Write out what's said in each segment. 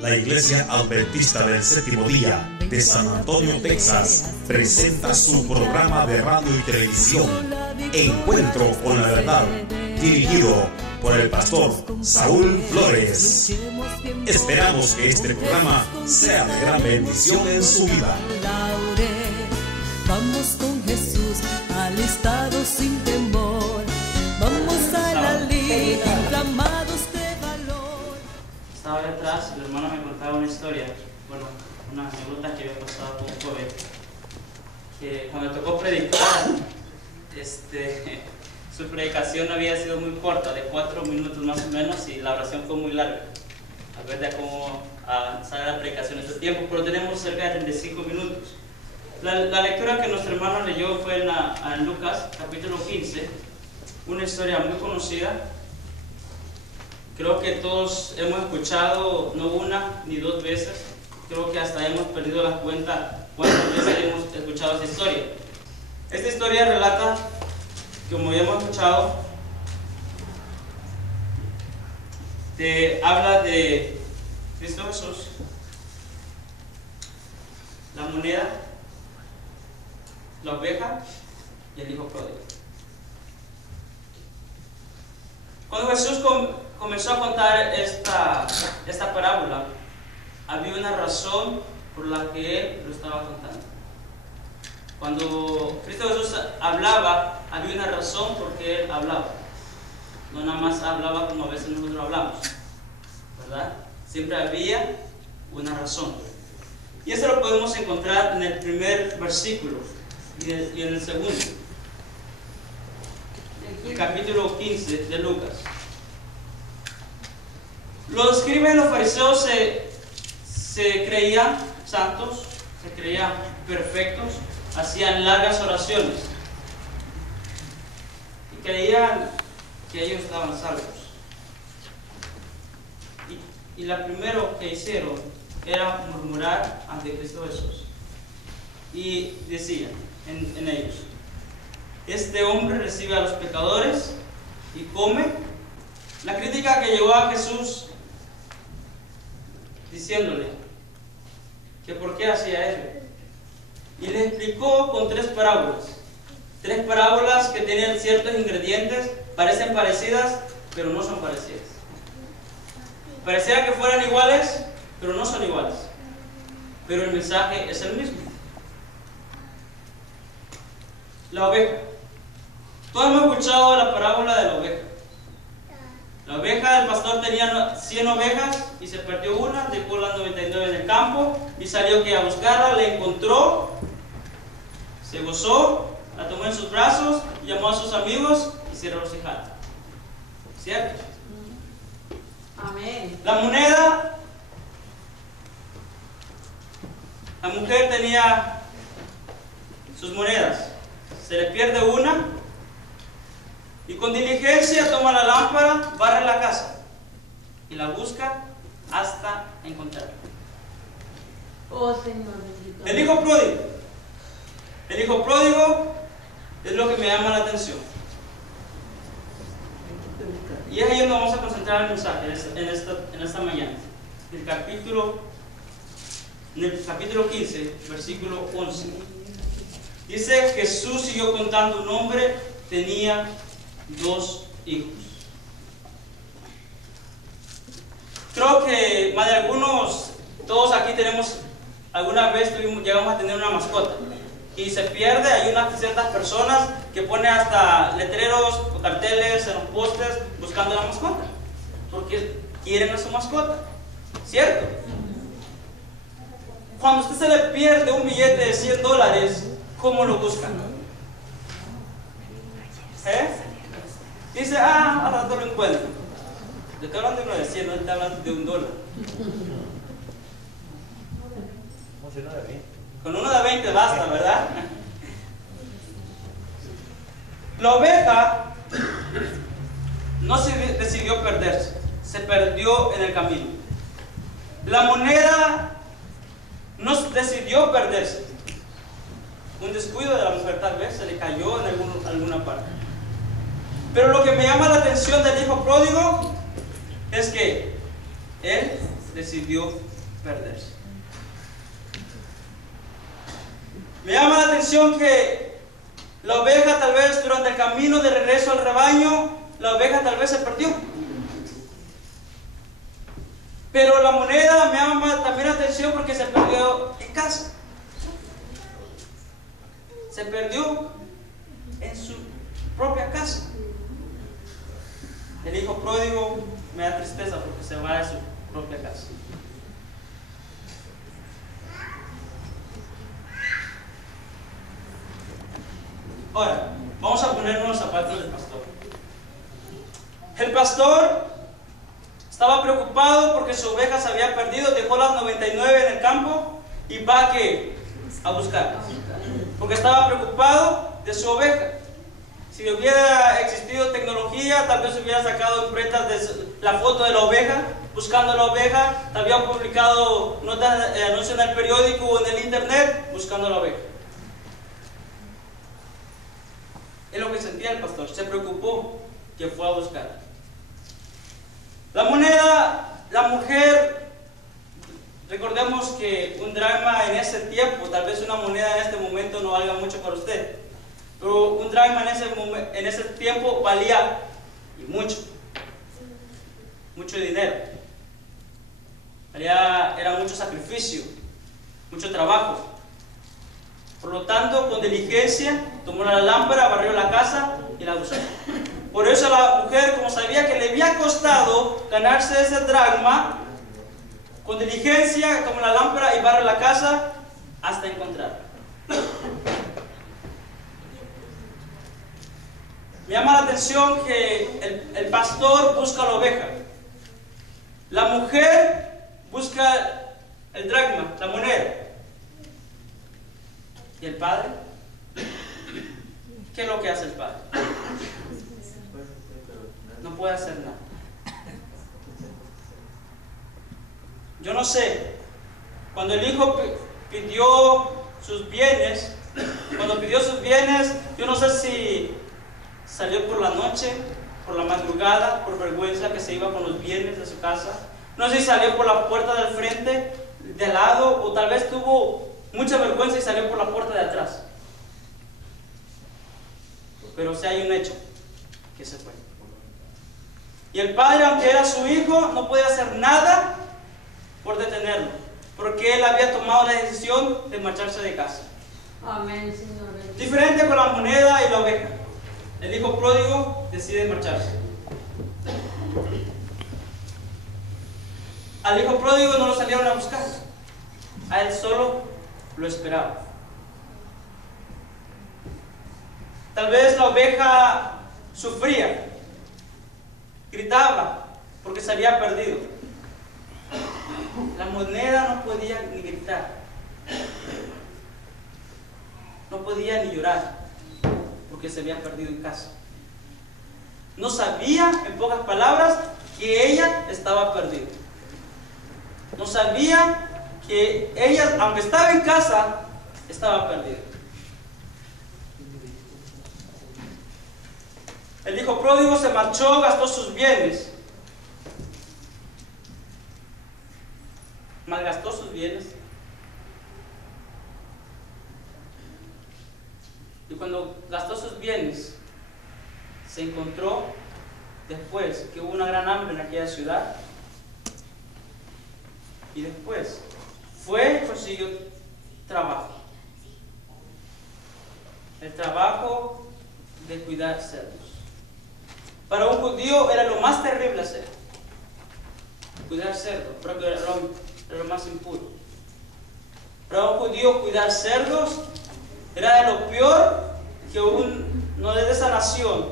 La Iglesia Adventista del Séptimo Día de San Antonio, Texas, presenta su programa de radio y televisión, Encuentro con la Verdad, dirigido por el pastor Saúl Flores. Esperamos que este programa sea de gran bendición en su vida. Vamos con Jesús, alistados sin temor. Vamos a la lid, inflamados de valor. Estaba ahí atrás, el hermano me contaba una historia, bueno, una anécdota que había pasado con un joven, que cuando tocó predicar, su predicación había sido muy corta, de 4 minutos más o menos, y la oración fue muy larga. A ver de cómo sale la predicación en este tiempo, pero tenemos cerca de 35 minutos. La lectura que nuestro hermano leyó fue en Lucas, capítulo 15, una historia muy conocida. Creo que todos hemos escuchado, no una ni dos veces, creo que hasta hemos perdido la cuenta cuántas veces hemos escuchado esta historia. Esta historia relata, como ya hemos escuchado, habla de Cristo Jesús, la moneda, la oveja y el hijo pródigo. Cuando Jesús comenzó a contar esta parábola, había una razón por la que Él lo estaba contando. Cuando Cristo Jesús hablaba, había una razón por qué Él hablaba. No nada más hablaba como a veces nosotros hablamos, ¿verdad? Siempre había una razón. Y eso lo podemos encontrar en el primer versículo y en el segundo. El capítulo 15 de Lucas. Los escribas y los fariseos se creían santos, se creían perfectos, hacían largas oraciones y creían que ellos estaban salvos. Y lo primero que hicieron era murmurar ante Cristo Jesús. Y decían en ellos: este hombre recibe a los pecadores y come. La crítica que llegó a Jesús diciéndole que por qué hacía eso. Y le explicó con 3 parábolas. 3 parábolas que tienen ciertos ingredientes, parecen parecidas, pero no son parecidas. Pareciera que fueran iguales, pero no son iguales. Pero el mensaje es el mismo. La oveja. Todos hemos escuchado la parábola de la oveja. La oveja del pastor tenía 100 ovejas y se perdió una, dejó las 99 en el campo y salió a buscarla, la encontró, se gozó, la tomó en sus brazos, llamó a sus amigos y se regocijaron. ¿Cierto? Amén. La moneda, la mujer tenía sus monedas, se le pierde una y con diligencia toma la lámpara, barre la casa y la busca hasta encontrarla. Oh Señor bendito. El hijo pródigo. El hijo pródigo es lo que me llama la atención. Y es ahí donde vamos a concentrar el mensaje en esta mañana. En el capítulo 15, versículo 11. Dice: Jesús siguió contando, un hombre tenía 2 hijos. Creo que más de algunos, todos aquí tenemos, alguna vez llegamos a tener una mascota y se pierde. Hay unas ciertas personas que ponen hasta letreros o carteles en los postes buscando la mascota porque quieren a su mascota, ¿cierto? Cuando a usted se le pierde un billete de $100, ¿cómo lo buscan? Dice: al rato lo encuentro. Yo estoy hablando de uno de 100, no estoy hablando de $1. Con uno de 20 basta, ¿verdad? La oveja no se decidió perderse, se perdió en el camino. La moneda no decidió perderse. Un descuido de la mujer tal vez, se le cayó en alguna parte. Pero lo que me llama la atención del hijo pródigo es que él decidió perderse. Me llama la atención que la oveja, tal vez durante el camino de regreso al rebaño, la oveja tal vez se perdió. Pero la moneda me llama también la atención porque se perdió en casa. Se perdió en su propia casa. El hijo pródigo me da tristeza porque se va de su propia casa. Ahora, vamos a ponernos los zapatos del pastor. El pastor estaba preocupado porque su oveja se había perdido, dejó las 99 en el campo y va a buscar. Porque estaba preocupado de su oveja. Si hubiera existido tecnología, tal vez hubiera sacado imprentas de la foto de la oveja, buscando la oveja, tal vez había publicado notas, anuncios en el periódico o en el internet, buscando la oveja. Es lo que sentía el pastor, se preocupó que fue a buscar. La moneda, la mujer, recordemos que un dracma en ese tiempo, tal vez una moneda en este momento no valga mucho para usted, pero un dracma en ese tiempo valía y mucho dinero. Era mucho sacrificio, mucho trabajo. Por lo tanto, con diligencia, tomó la lámpara, barrió la casa y la usó. Por eso la mujer, como sabía que le había costado ganarse ese dracma, con diligencia tomó la lámpara y barrió la casa hasta encontrarla. Me llama la atención que el pastor busca la oveja. La mujer busca el dracma, la moneda. ¿Y el padre? ¿Qué es lo que hace el padre? No puede hacer nada. Yo no sé, cuando el hijo pidió sus bienes, yo no sé si salió por la noche, por la madrugada, por vergüenza que se iba con los bienes de su casa. No sé si salió por la puerta del frente, de lado, o tal vez tuvo mucha vergüenza y salió por la puerta de atrás. Pero sí hay un hecho, que se fue. Y el padre, aunque era su hijo, no podía hacer nada por detenerlo, porque él había tomado la decisión de marcharse de casa. Amén, Señor. Diferente con la moneda y la oveja. El hijo pródigo decide marcharse. Al hijo pródigo no lo salieron a buscar. A él solo lo esperaba. Tal vez la oveja sufría, gritaba porque se había perdido. La moneda no podía ni gritar, no podía ni llorar porque se había perdido en casa. No sabía, en pocas palabras, que ella estaba perdida. No sabía que ella, aunque estaba en casa, estaba perdida. El hijo pródigo se marchó, gastó sus bienes, malgastó sus bienes. Y cuando gastó sus bienes, se encontró después que hubo una gran hambre en aquella ciudad. Y después fue y consiguió trabajo. El trabajo de cuidar cerdos. Para un judío era lo más terrible hacer. Cuidar cerdos, porque era lo más impuro. Para un judío cuidar cerdos era de lo peor que no de esa nación,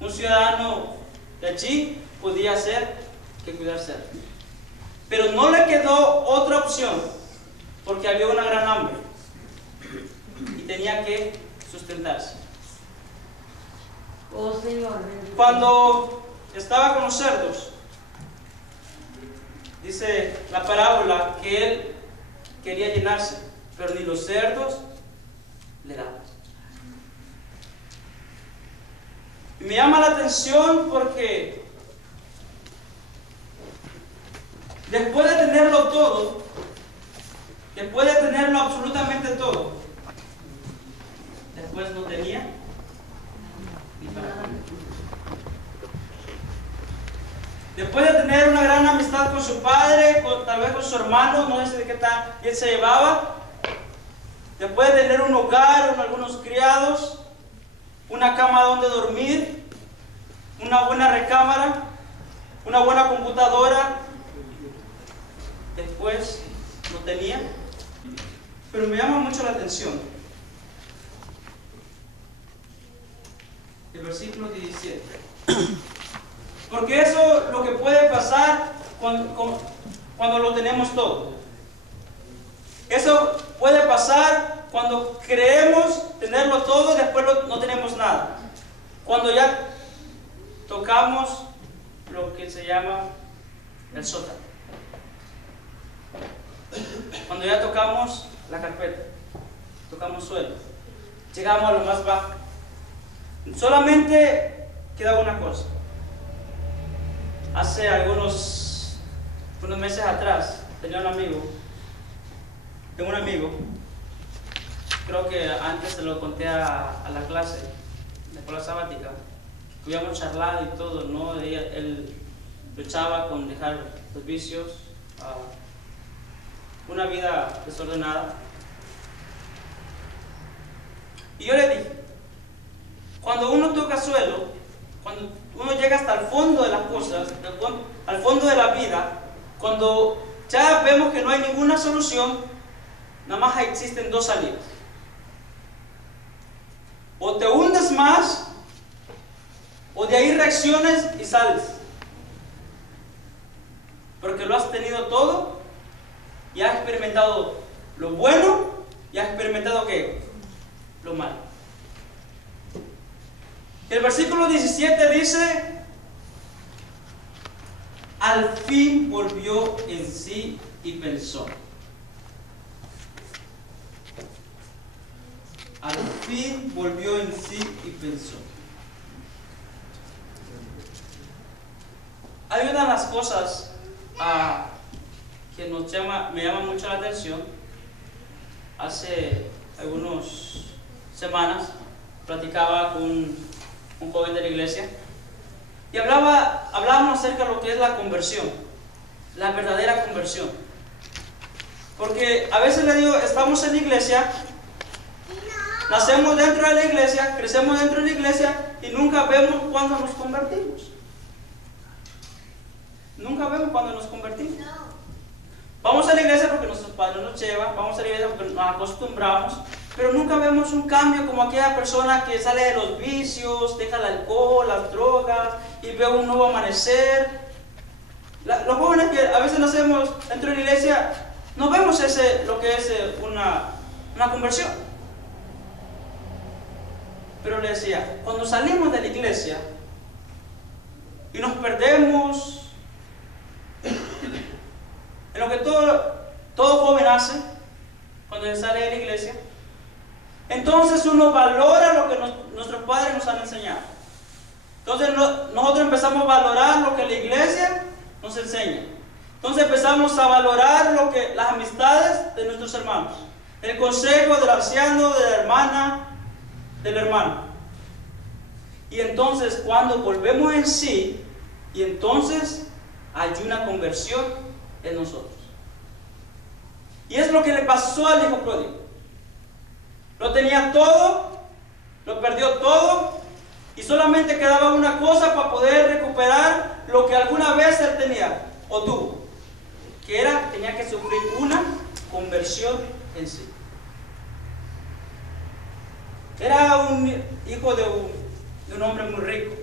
un ciudadano de allí podía hacer que cuidar cerdos. Pero no le quedó otra opción, porque había una gran hambre y tenía que sustentarse. Oh Señor. Cuando estaba con los cerdos, dice la parábola que él quería llenarse, pero ni los cerdos le daban. Y me llama la atención porque después de tenerlo todo, después de tenerlo absolutamente todo, después no tenía ni para comer. Después de tener una gran amistad con su padre, tal vez con su hermano, no sé de qué tan bien se llevaba, después de tener un hogar, algunos criados, una cama donde dormir, una buena recámara, una buena computadora, después no tenía. Pero me llama mucho la atención el versículo 17. Porque eso es lo que puede pasar cuando lo tenemos todo. Eso puede pasar cuando creemos tenerlo todo y después no tenemos nada. Cuando ya tocamos lo que se llama el sótano. Cuando ya tocamos la carpeta, tocamos suelo, llegamos a lo más bajo. Solamente queda una cosa. Hace unos meses atrás tenía un amigo, creo que antes se lo conté a la clase, de escuela sabática, que habíamos charlado y todo, ¿no? Él luchaba con dejar los vicios, una vida desordenada. Y yo le dije, cuando uno toca suelo, cuando uno llega hasta el fondo de las cosas, al fondo de la vida, cuando ya vemos que no hay ninguna solución, nada más existen dos salidas. O te hundes más, o de ahí reacciones y sales. Porque lo has tenido todo, y has experimentado lo bueno, y has experimentado ¿qué? Lo malo. El versículo 17 dice: al fin volvió en sí y pensó. Al fin volvió en sí y pensó. Hay una de las cosas que me llama mucho la atención. Hace algunas semanas platicaba con un joven de la iglesia y hablábamos acerca de lo que es la conversión, la verdadera conversión. Porque a veces le digo, estamos en la iglesia, nacemos dentro de la iglesia, crecemos dentro de la iglesia y nunca vemos cuándo nos convertimos. Nunca vemos cuándo nos convertimos. Vamos a la iglesia porque nuestros padres nos llevan, vamos a la iglesia porque nos acostumbramos, pero nunca vemos un cambio como aquella persona que sale de los vicios, deja el alcohol, las drogas y ve un nuevo amanecer. Los jóvenes que a veces nacemos dentro de la iglesia, no vemos lo que es una conversión. Pero le decía, cuando salimos de la iglesia y nos perdemos en lo que todo joven hace cuando se sale de la iglesia, entonces uno valora lo que nuestros padres nos han enseñado. Entonces nosotros empezamos a valorar lo que la iglesia nos enseña. Entonces empezamos a valorar las amistades de nuestros hermanos, el consejo del anciano, de la hermana, del hermano. Y entonces cuando volvemos en sí, y entonces hay una conversión en nosotros. Y es lo que le pasó al hijo pródigo. Lo tenía todo, lo perdió todo, y solamente quedaba una cosa para poder recuperar lo que alguna vez él tenía o tuvo, que tenía que sufrir una conversión en sí. Era un hijo de un hombre muy rico.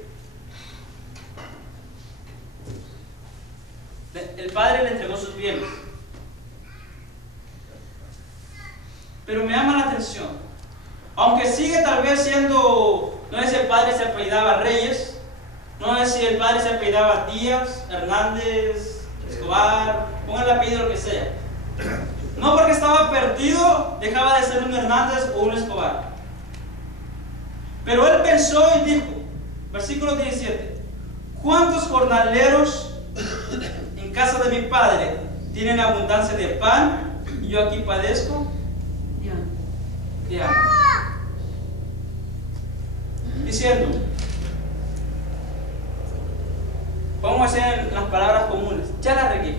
El padre le entregó sus bienes. Pero me llama la atención, aunque sigue tal vez siendo, no sé si el padre se apellidaba Reyes, no sé si el padre se apellidaba Díaz, Hernández, Escobar, ponga el apellido lo que sea. No porque estaba perdido dejaba de ser un Hernández o un Escobar. Pero él pensó y dijo, versículo 17, ¿cuántos jornaleros en casa de mi padre tienen abundancia de pan y yo aquí padezco de hambre. Diciendo, vamos a hacer las palabras comunes, ya la regué.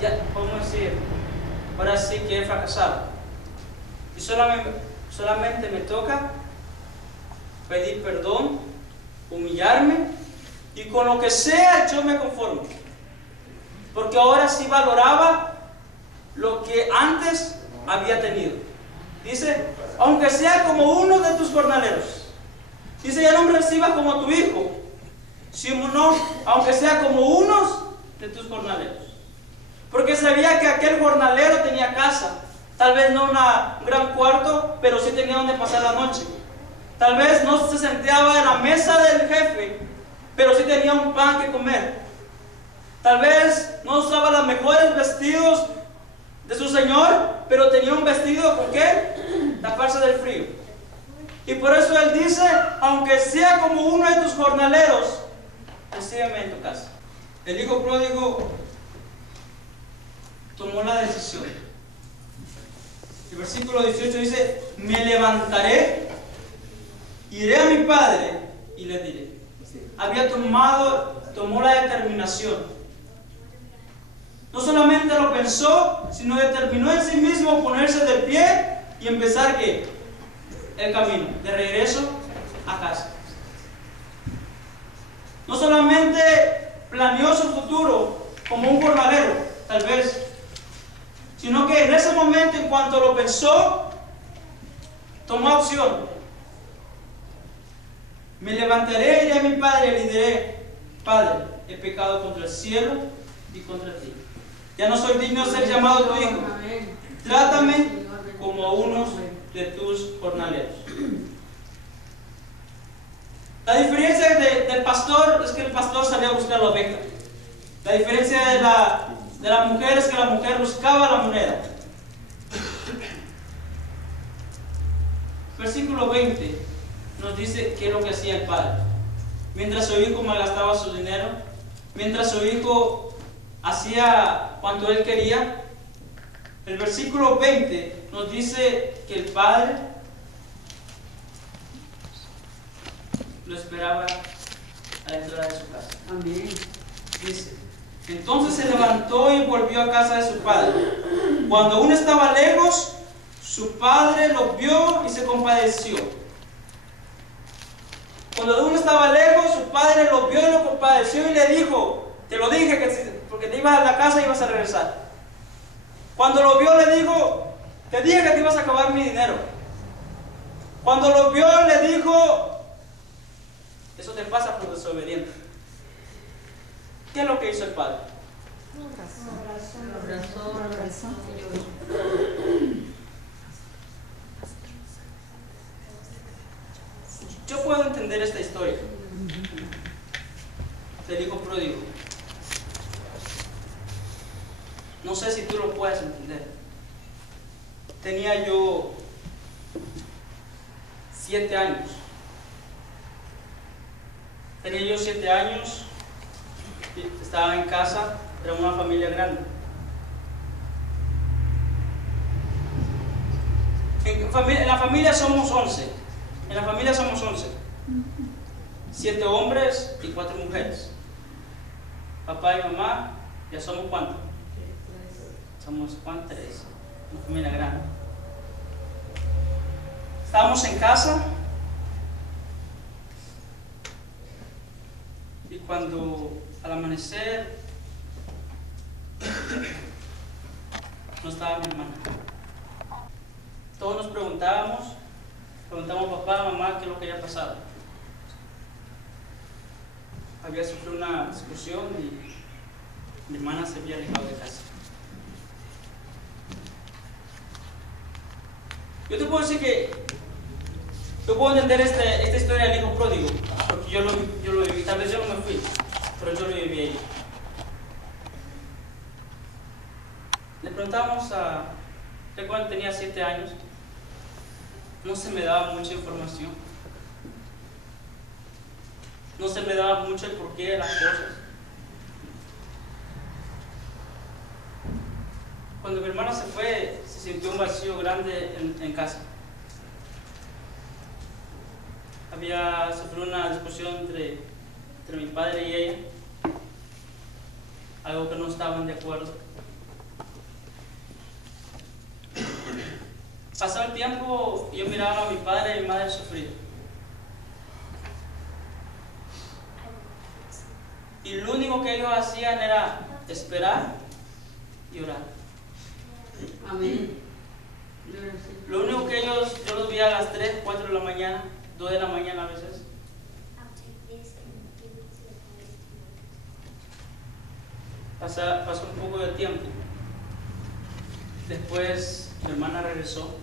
Ya, podemos decir, ahora sí que he fracasado. Y solamente me toca pedir perdón, humillarme y con lo que sea yo me conformo. Porque ahora sí valoraba lo que antes había tenido. Dice, aunque sea como uno de tus jornaleros. Dice, ya no me recibas como tu hijo, sino aunque sea como unos de tus jornaleros. Porque sabía que aquel jornalero tenía casa. Tal vez no un gran cuarto, pero sí tenía donde pasar la noche. Tal vez no se sentaba en la mesa del jefe, pero sí tenía un pan que comer. Tal vez no usaba los mejores vestidos de su señor, pero tenía un vestido con ¿qué? Taparse del frío. Y por eso él dice, aunque sea como uno de tus jornaleros, recíbeme en tu casa. El hijo pródigo tomó la decisión. El versículo 18 dice, me levantaré, iré a mi padre y le diré. Tomó la determinación. No solamente lo pensó, sino determinó en sí mismo ponerse de pie y empezar ¿qué? El camino de regreso a casa. No solamente planeó su futuro como un jornalero, tal vez, sino que en ese momento, en cuanto lo pensó, tomó acción. Me levantaré, iré a mi padre y le diré, Padre, he pecado contra el cielo y contra ti. Ya no soy digno de ser llamado tu hijo. Trátame como uno de tus jornaleros. La diferencia del pastor es que el pastor salía a buscar la oveja. La diferencia de la mujer es que la mujer buscaba la moneda. Versículo 20 nos dice qué es lo que hacía el padre. Mientras su hijo malgastaba su dinero, mientras su hijo hacía cuanto él quería, el versículo 20 nos dice que el padre lo esperaba a la entrada de su casa. Amén. Dice, entonces se levantó y volvió a casa de su padre. Cuando aún estaba lejos, su padre lo vio y se compadeció. Cuando aún estaba lejos, su padre lo vio y lo compadeció y le dijo, te lo dije que porque te ibas a la casa y ibas a regresar. Cuando lo vio le dijo, te dije que te ibas a acabar mi dinero. Cuando lo vio le dijo, eso te pasa por desobediente. ¿Qué es lo que hizo el padre? Yo puedo entender esta historia del hijo pródigo. No sé si tú lo puedes entender. Tenía yo 7 años. Estaba en casa, era una familia grande. En la familia somos 11. En la familia somos 11. 7 hombres y 4 mujeres. Papá y mamá, ya somos ¿cuántos? Somos 3. Una familia grande. Estábamos en casa. Y cuando al amanecer no estaba mi hermana. Todos nos preguntábamos papá, mamá, qué es lo que había pasado. Había sufrido una discusión y mi hermana se había alejado de casa. Yo te puedo decir que yo puedo entender esta historia del hijo pródigo, porque yo lo viví. Tal vez yo no me fui, pero yo lo viví ahí. Le preguntamos recuerdo que tenía 7 años, no se me daba mucha información. No se me daba mucho el porqué de las cosas. Cuando mi hermana se fue, se sintió un vacío grande en casa. Había sufrido una discusión entre mi padre y ella, algo que no estaban de acuerdo. Pasó el tiempo y yo miraba a mi padre y mi madre sufrir. Y lo único que ellos hacían era esperar y orar. Amén. Lo único que yo los veía a las 3, 4 de la mañana, 2 de la mañana a veces. Pasó un poco de tiempo. Después mi hermana regresó,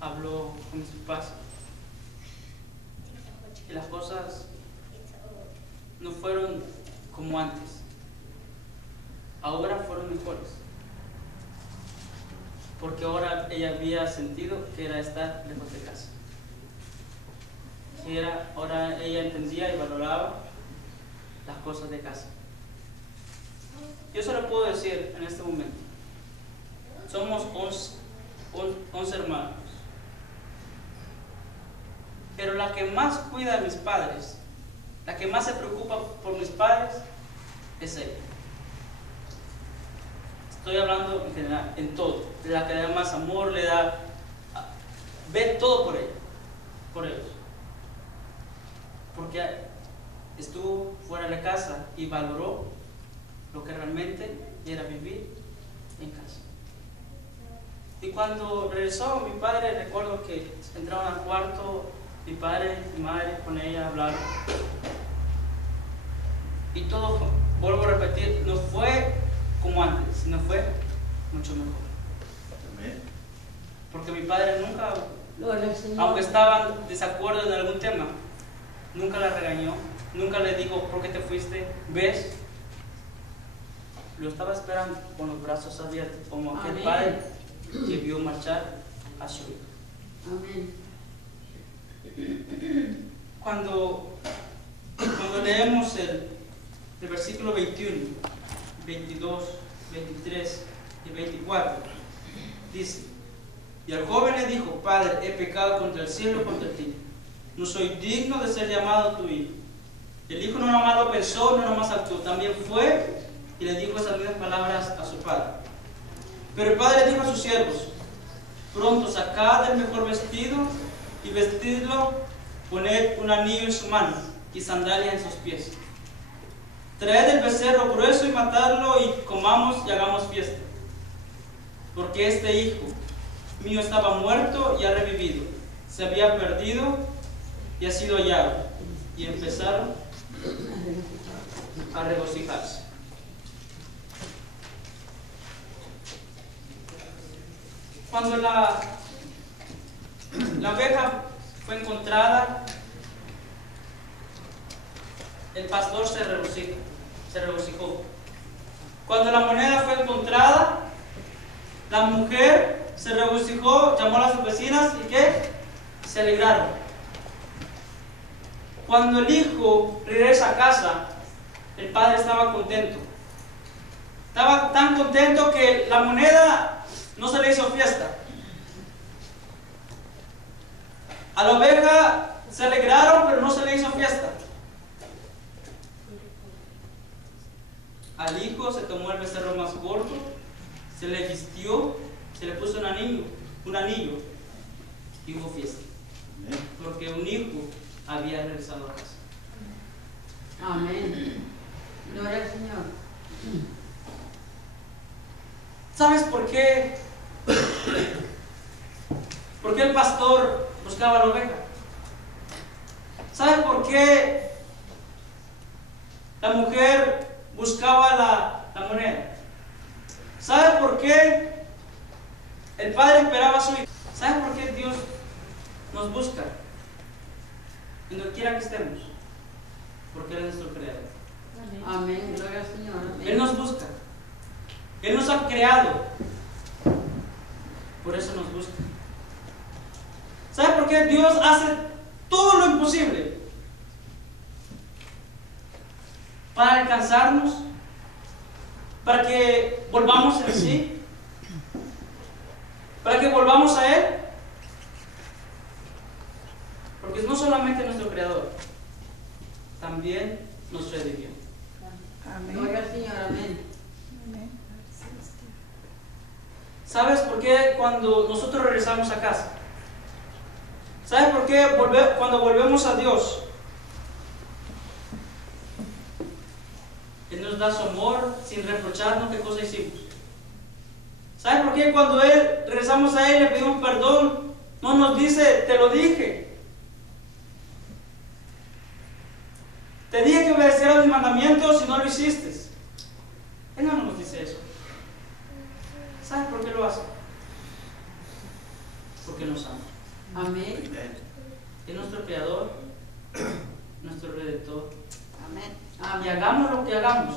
habló con mis papás y las cosas no fueron como antes. Ahora fueron mejores, porque ahora ella había sentido que era estar lejos de casa. Ahora ella entendía y valoraba las cosas de casa. Yo solo puedo decir en este momento, somos 11 hermanos, pero la que más cuida a mis padres, la que más se preocupa por mis padres, es ella. Estoy hablando en general, en todo. La que le da más amor, ve todo por ella, por ellos. Porque estuvo fuera de casa y valoró lo que realmente era vivir en casa. Y cuando regresó mi padre, recuerdo que entraron al cuarto, mi padre y mi madre con ella hablaron. Y todo, vuelvo a repetir, no fue como antes, sino fue mucho mejor. Porque mi padre nunca, aunque estaban en desacuerdo en algún tema, nunca la regañó, nunca le dijo, ¿por qué te fuiste? ¿Ves? Lo estaba esperando con los brazos abiertos, como aquel padre que vio marchar a su hijo. Amén. Cuando leemos el versículo 21, 22, 23 y 24, dice: y el joven le dijo, Padre, he pecado contra el cielo y contra ti. No soy digno de ser llamado tu hijo. El hijo no nomás lo pensó, no nomás actuó, también fue y le dijo esas mismas palabras a su padre. Pero el padre dijo a sus siervos, pronto sacad el mejor vestido y vestidlo, poned un anillo en su mano y sandalias en sus pies. Traed el becerro grueso y matadlo y comamos y hagamos fiesta. Porque este hijo mío estaba muerto y ha revivido, se había perdido y ha sido hallado. Y empezaron a regocijarse. Cuando la oveja fue encontrada, el pastor se regocijó. Cuando la moneda fue encontrada, la mujer se regocijó, llamó a sus vecinas y ¿qué? Se alegraron. Cuando el hijo regresa a casa, el padre estaba contento. Estaba tan contento que la moneda no se le hizo fiesta. A la oveja se alegraron, pero no se le hizo fiesta. Al hijo se tomó el becerro más gordo, se le vistió, se le puso un anillo y hubo fiesta. Porque un hijo había regresado a casa. Amén. Gloria al Señor. ¿Sabes por qué? ¿Por qué el pastor buscaba a la oveja? ¿Sabes por qué la mujer buscaba la moneda? ¿Sabes por qué el padre esperaba a su hijo? ¿Sabes por qué Dios nos busca? Y no quiera que estemos, porque Él es nuestro creador. Amén. Gloria al Señor. Amén. Él nos busca. Él nos ha creado. Por eso nos busca. ¿Sabe por qué Dios hace todo lo imposible para alcanzarnos, para que volvamos en sí, para que volvamos a Él. Porque no solamente nuestro Creador, también nos redimió. Amén. Gloria al Señor, amén. ¿Sabes por qué cuando nosotros regresamos a casa? ¿Sabes por qué cuando volvemos a Dios? Él nos da su amor sin reprocharnos qué cosa hicimos. ¿Sabes por qué cuando regresamos a Él y le pedimos perdón, no nos dice, te lo dije? Te dije que obedecieras mis mandamientos y no lo hiciste. Él no nos dice eso. ¿Sabes por qué lo hace? Porque nos ama. Amén. Es nuestro Creador, nuestro Redentor. Amén. Y hagamos lo que hagamos,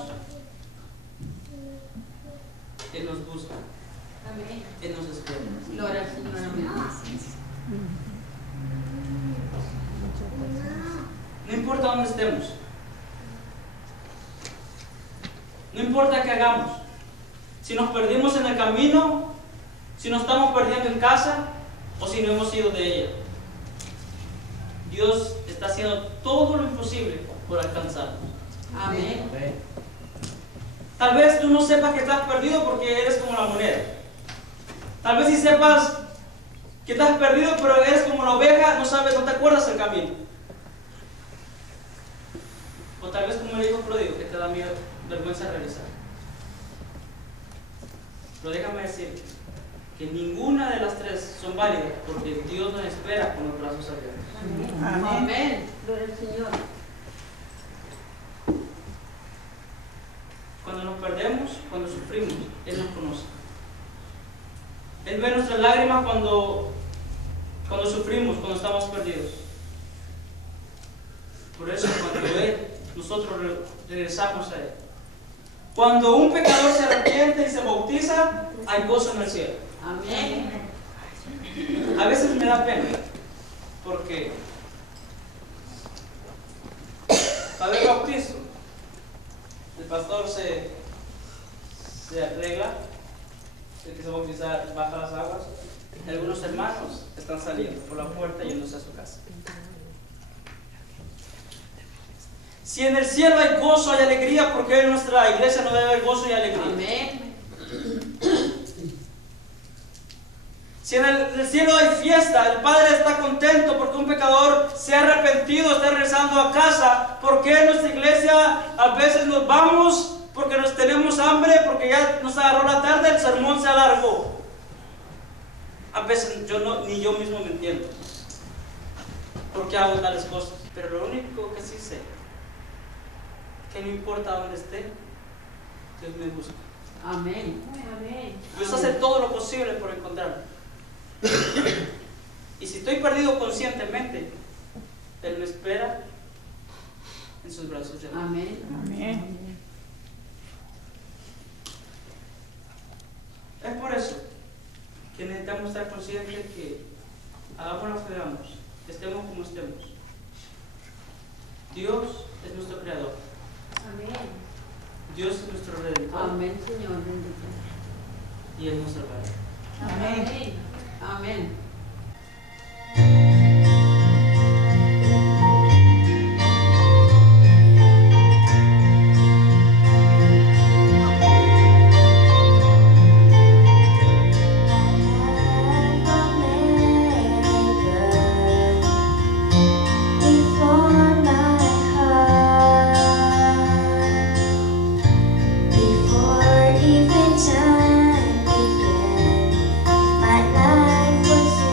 Él nos busca. Amén. Él nos espera. Gloria al Señor, amén. No importa dónde estemos, no importa qué hagamos, si nos perdimos en el camino, si nos estamos perdiendo en casa o si no hemos ido de ella, Dios está haciendo todo lo imposible por alcanzarnos. Amén. Tal vez tú no sepas que estás perdido porque eres como la moneda. Tal vez sí sepas que estás perdido, pero eres como la oveja, no sabes, no te acuerdas el camino. O tal vez como el hijo pródigo, que te da miedo, vergüenza realizar. Pero déjame decir que ninguna de las tres son válidas, porque Dios nos espera con los brazos abiertos. Amén. Amén. Gloria al Señor. Cuando nos perdemos, cuando sufrimos, Él nos conoce. Él ve nuestras lágrimas cuando sufrimos, cuando estamos perdidos. Por eso cuando nosotros regresamos a Él. Cuando un pecador se arrepiente y se bautiza, hay gozo en el cielo. Amén. A veces me da pena, porque para el bautizo, el pastor se arregla, el que se va a bautizar baja las aguas, y algunos hermanos están saliendo por la puerta yéndose a su casa. Si en el cielo hay gozo, hay alegría, ¿por qué en nuestra iglesia no debe haber gozo y alegría? Amén. Si en el cielo hay fiesta, el Padre está contento porque un pecador se ha arrepentido, está regresando a casa, ¿por qué en nuestra iglesia a veces nos vamos porque nos tenemos hambre, porque ya nos agarró la tarde, el sermón se alargó? A veces ni yo mismo me entiendo por qué hago tales cosas, pero lo único que sí sé, que no importa dónde esté, Dios me busca. Amén. Dios hace todo lo posible por encontrarme. Y si estoy perdido conscientemente, Él me espera en sus brazos de amor. Amén. Amén. Es por eso que necesitamos estar conscientes que hagamos lo que hagamos, estemos como estemos, Dios es nuestro Creador. Amén. Dios es nuestro Redentor. Amén, Señor. Bendito. Y Él nos salvará. Amén. Amén. Before even time began, my life was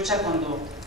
escucha cuando